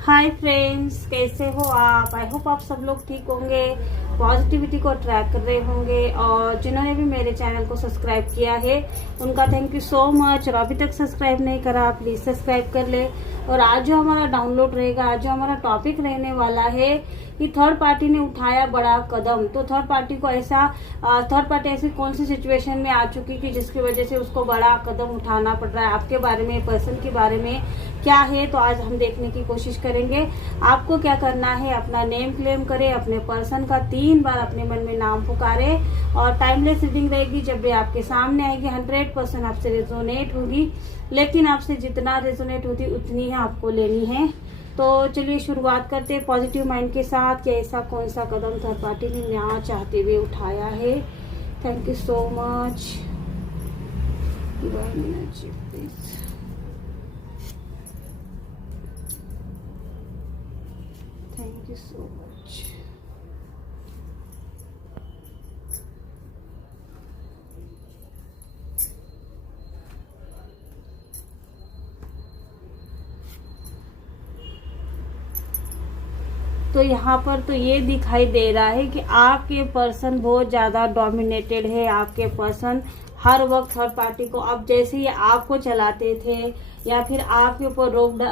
Hi friends, कैसे हो आप? आई होप आप सब लोग ठीक होंगे, पॉजिटिविटी को ट्रैक कर रहे होंगे। और जिन्होंने भी मेरे चैनल को सब्सक्राइब किया है उनका थैंक यू सो मच। और अभी तक सब्सक्राइब नहीं करा प्लीज़ सब्सक्राइब कर ले। और आज जो हमारा डाउनलोड रहेगा, आज जो हमारा टॉपिक रहने वाला है कि थर्ड पार्टी ने उठाया बड़ा कदम। तो थर्ड पार्टी ऐसी कौन सी सिचुएशन में आ चुकी कि जिसकी वजह से उसको बड़ा कदम उठाना पड़ रहा है। आपके बारे में, पर्सन के बारे में क्या है, तो आज हम देखने की कोशिश करेंगे। आपको क्या करना है, अपना नेम क्लेम करें, अपने पर्सन का 3 बार अपने मन में नाम पुकारे। और टाइमलेस रीडिंग रहेगी, जब भी आपके सामने आएगी 100% आपसे रेजोनेट होगी। लेकिन आपसे जितना रेजोनेट होती उतनी ही आपको लेनी है। तो चलिए शुरुआत करते हैं पॉजिटिव माइंड के साथ कि ऐसा कौन सा कदम थर्ड पार्टी ने न्याय चाहते हुए उठाया है। Thank you so much. Thank you so much. तो यहाँ पर तो ये दिखाई दे रहा है कि आपके पर्सन बहुत ज्यादा डोमिनेटेड है। आपके पर्सन हर वक्त थर्ड पार्टी को, अब जैसे ही आपको चलाते थे या फिर आपके ऊपर रोक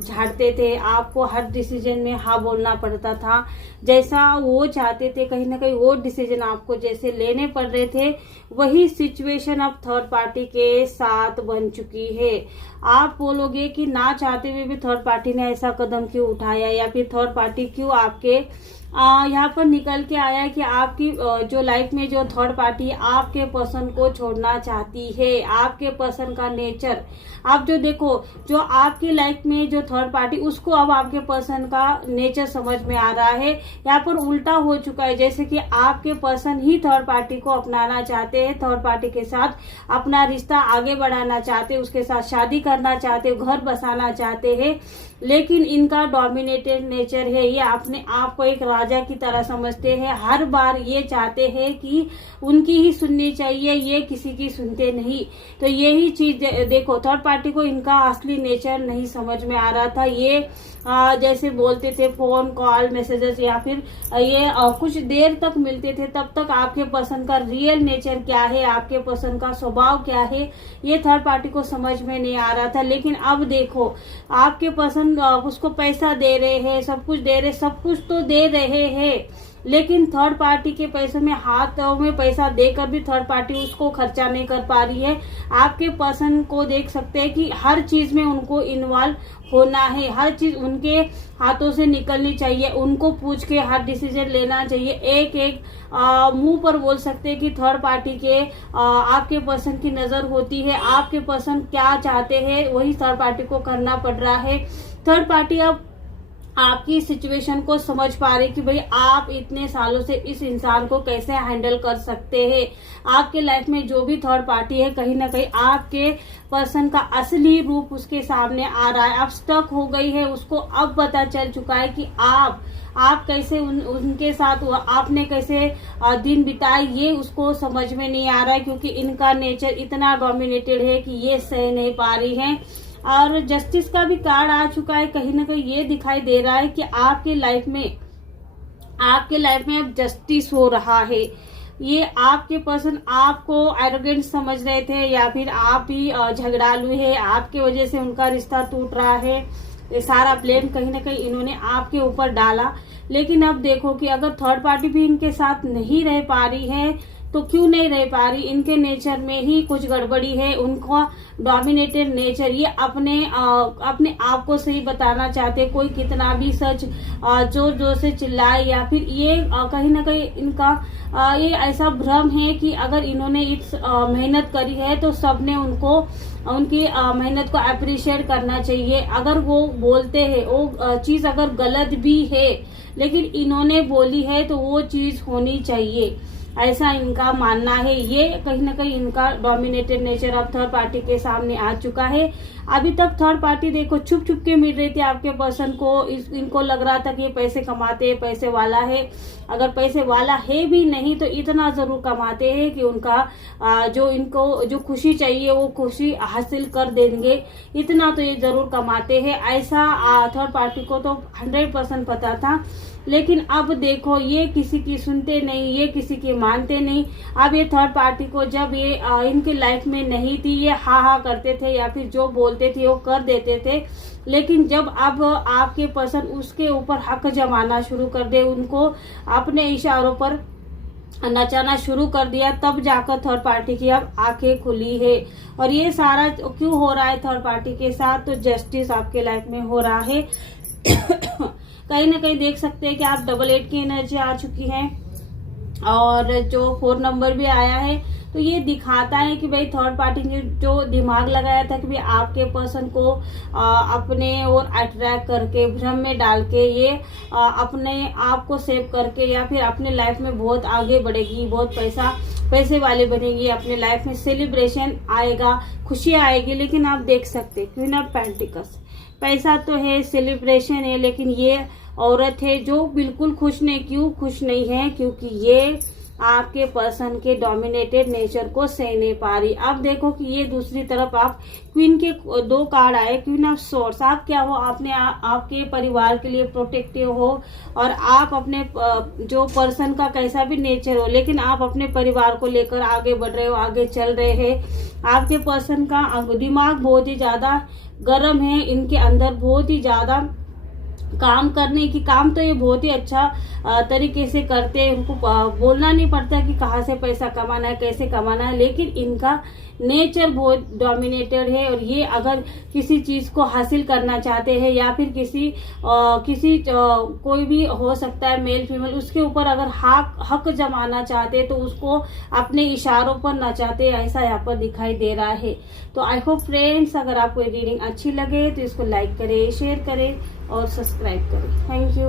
झाड़ते थे, आपको हर डिसीजन में हाँ बोलना पड़ता था। जैसा वो चाहते थे कहीं ना कहीं वो डिसीजन आपको जैसे लेने पड़ रहे थे, वही सिचुएशन अब थर्ड पार्टी के साथ बन चुकी है। आप बोलोगे कि ना चाहते हुए भी थर्ड पार्टी ने ऐसा कदम क्यों उठाया, या फिर थर्ड पार्टी क्यों आपके यहाँ पर निकल के आया कि आपकी जो लाइफ में जो थर्ड पार्टी आपके पर्सन को छोड़ना चाहती है। आपके पर्सन का नेचर आप जो देखो, जो आपकी लाइफ में जो थर्ड पार्टी, उसको अब आपके पर्सन का नेचर समझ में आ रहा है। यहाँ पर उल्टा हो चुका है, जैसे कि आपके पर्सन ही थर्ड पार्टी को अपनाना चाहते हैं, थर्ड पार्टी के साथ अपना रिश्ता आगे बढ़ाना चाहते हैं, उसके साथ शादी करना चाहते हैं, घर बसाना चाहते हैं। लेकिन इनका डोमिनेटेड नेचर है, ये अपने आप को एक राजा की तरह समझते हैं। हर बार ये चाहते हैं कि उनकी ही सुननी चाहिए, ये किसी की सुनते नहीं। तो यही चीज देखो, थर्ड पार्टी को इनका असली नेचर नहीं समझ में आ रहा था। ये जैसे बोलते थे फोन कॉल मैसेजेस, या फिर ये कुछ देर तक मिलते थे, तब तक आपके पर्सन का रियल नेचर क्या है, आपके पर्सन का स्वभाव क्या है, ये थर्ड पार्टी को समझ में नहीं आ रहा था। लेकिन अब देखो, आपके पर्सन उसको पैसा दे रहे हैं, सब कुछ दे रहे, सब कुछ तो दे रहे हैं, लेकिन थर्ड पार्टी के पैसे में, हाथों में पैसा देकर भी थर्ड पार्टी उसको खर्चा नहीं कर पा रही है। आपके पर्सन को देख सकते हैं कि हर चीज में उनको इन्वॉल्व होना है, हर चीज उनके हाथों से निकलनी चाहिए, उनको पूछ के हर डिसीजन लेना चाहिए। एक एक मुंह पर बोल सकते हैं कि थर्ड पार्टी के आपके पर्सन की नजर होती है। आपके पर्सन क्या चाहते हैं वही थर्ड पार्टी को करना पड़ रहा है। थर्ड पार्टी अब आपकी सिचुएशन को समझ पा रहे कि भाई आप इतने सालों से इस इंसान को कैसे हैंडल कर सकते हैं। आपके लाइफ में जो भी थर्ड पार्टी है, कहीं ना कहीं आपके पर्सन का असली रूप उसके सामने आ रहा है। अब स्टक हो गई है, उसको अब पता चल चुका है कि आप कैसे उनके साथ आपने कैसे दिन बिताए, ये उसको समझ में नहीं आ रहा है, क्योंकि इनका नेचर इतना डोमिनेटेड है कि ये सह नहीं पा रही है। और जस्टिस का भी कार्ड आ चुका है। कहीं ना कहीं ये दिखाई दे रहा है कि आपके लाइफ में अब जस्टिस हो रहा है। ये आपके पर्सन आपको एरोगेंट समझ रहे थे, या फिर आप ही झगड़ालू है, आपकी वजह से उनका रिश्ता टूट रहा है। ये सारा ब्लेम कहीं ना कहीं इन्होंने आपके ऊपर डाला। लेकिन अब देखो कि अगर थर्ड पार्टी भी इनके साथ नहीं रह पा रही है, तो क्यों नहीं रह पा रही, इनके नेचर में ही कुछ गड़बड़ी है। उनका डोमिनेटेड नेचर, ये अपने आप को सही बताना चाहते, कोई कितना भी सच जोर जोर से चिल्लाए, या फिर ये कहीं ना कहीं इनका ये ऐसा भ्रम है कि अगर इन्होंने इस मेहनत करी है तो सबने उनको उनकी मेहनत को अप्रिशिएट करना चाहिए। अगर वो बोलते हैं वो चीज अगर गलत भी है, लेकिन इन्होंने बोली है तो वो चीज होनी चाहिए। ऐसा इनका मानना है। ये कहीं ना कहीं इनका डोमिनेटेड नेचर अब थर्ड पार्टी के सामने आ चुका है। अभी तक थर्ड पार्टी देखो छुप छुप के मिल रही थी आपके पर्सन को। इनको लग रहा था कि ये पैसे कमाते हैं, पैसे वाला है। अगर पैसे वाला है भी नहीं तो इतना जरूर कमाते हैं कि उनका जो इनको जो खुशी चाहिए वो खुशी हासिल कर देंगे, इतना तो ये जरूर कमाते हैं। ऐसा थर्ड पार्टी को तो 100% पता था। लेकिन अब देखो ये किसी की सुनते नहीं, ये किसी की मानते नहीं। अब ये थर्ड पार्टी को जब ये इनकी लाइफ में नहीं थी, ये हा करते थे या फिर जो बोलते थे वो कर देते थे। लेकिन जब अब आपके पर्सन उसके ऊपर हक जमाना शुरू कर दे, उनको अपने इशारों पर नचाना शुरू कर दिया, तब जाकर थर्ड पार्टी की अब आंखें खुली है। और ये सारा क्यों हो रहा है थर्ड पार्टी के साथ? तो जस्टिस आपके लाइफ में हो रहा है। कहीं ना कहीं देख सकते हैं कि आप 8 की एनर्जी आ चुकी है और जो 4 नंबर भी आया है। तो ये दिखाता है कि भाई थर्ड पार्टी ने जो दिमाग लगाया था कि भाई आपके पर्सन को अपने ओर अट्रैक्ट करके, भ्रम में डाल के ये अपने आप को सेव करके या फिर अपने लाइफ में बहुत आगे बढ़ेगी, बहुत पैसे वाले बनेगी, अपने लाइफ में सेलिब्रेशन आएगा, खुशी आएगी। लेकिन आप देख सकते क्वीन ऑफ पेंटिकल्स, पैसा तो है, सेलिब्रेशन है, लेकिन ये औरत है जो बिल्कुल खुश नहीं। क्यों खुश नहीं है? क्योंकि ये आपके पर्सन के डोमिनेटेड नेचर को सह नहीं पा रही। अब देखो कि ये दूसरी तरफ आप क्वीन के 2 कार्ड आए, क्वीन ऑफ सोर्ड्स। आप क्या हो? आपने आपके परिवार के लिए प्रोटेक्टिव हो और आप अपने जो पर्सन का कैसा भी नेचर हो, लेकिन आप अपने परिवार को लेकर आगे बढ़ रहे हो, आगे चल रहे हैं। आपके पर्सन का दिमाग बहुत ही ज्यादा गर्म है, इनके अंदर बहुत ही ज्यादा काम करने की काम तो ये बहुत ही अच्छा तरीके से करते हैं। उनको बोलना नहीं पड़ता कि कहाँ से पैसा कमाना है, कैसे कमाना है, लेकिन इनका नेचर बहुत डोमिनेटेड है। और ये अगर किसी चीज को हासिल करना चाहते हैं या फिर किसी कोई भी हो सकता है मेल फीमेल, उसके ऊपर अगर हक जमाना चाहते हैं तो उसको अपने इशारों पर नचाते, ऐसा यहाँ पर दिखाई दे रहा है। तो आई होप फ्रेंड्स, अगर आपको ये रीडिंग अच्छी लगे तो इसको लाइक करें, शेयर करें और सब्सक्राइब करें। Thank you.